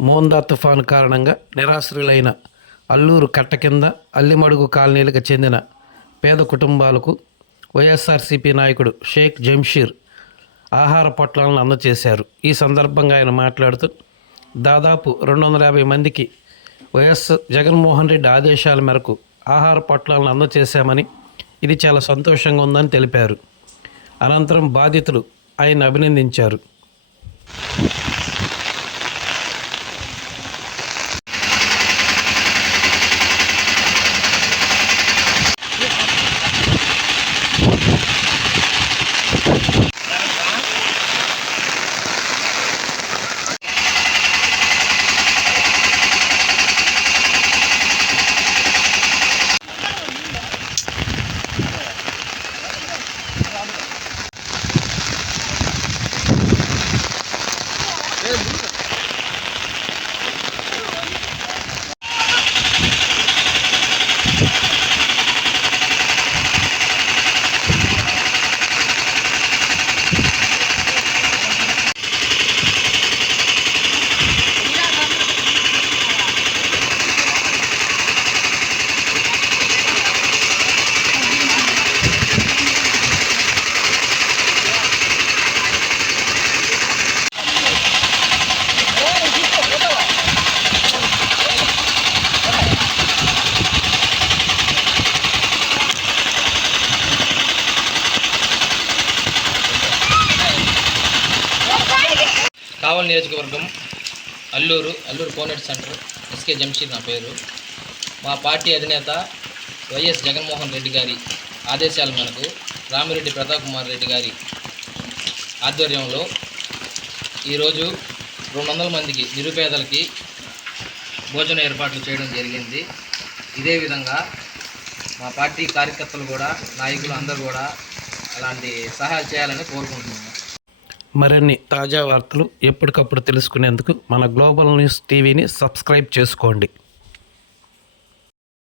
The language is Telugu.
మోందా తుఫాను కారణంగా నిరాశ్రులైన అల్లూరు కట్ట కింద అల్లిమడుగు కాలనీలకు చెందిన పేద కుటుంబాలకు వైఎస్ఆర్సీపీ నాయకుడు షేక్ జంషీర్ ఆహార పొట్లాలను అందజేశారు. ఈ సందర్భంగా ఆయన మాట్లాడుతూ దాదాపు రెండు వందల యాభై మందికి వైఎస్ జగన్మోహన్ రెడ్డి ఆదేశాల మేరకు ఆహార పొట్లాలను అందజేశామని ఇది చాలా సంతోషంగా ఉందని తెలిపారు. అనంతరం బాధితులు ఆయన అభినందించారు. కావల్ నియోజకవర్గం అల్లూరు అల్లూరు కోనెట్ సెంటర్ ఎస్కే జంషీద్ నా పేరు. మా పార్టీ అధినేత వైఎస్ జగన్మోహన్ రెడ్డి గారి ఆదేశాల మేరకు రామిరెడ్డి ప్రతాప్ కుమార్ రెడ్డి గారి ఆధ్వర్యంలో ఈరోజు రెండు వందల మందికి నిరుపేదలకి భోజన ఏర్పాట్లు చేయడం జరిగింది. ఇదే విధంగా మా పార్టీ కార్యకర్తలు కూడా నాయకులు అందరూ కూడా అలాంటి సహాయాలు చేయాలని కోరుకుంటున్నాము మరిన్ని తాజా వార్తలు ఎప్పటికప్పుడు తెలుసుకునేందుకు మన గ్లోబల్ న్యూస్ టీవీని సబ్స్క్రైబ్ చేసుకోండి.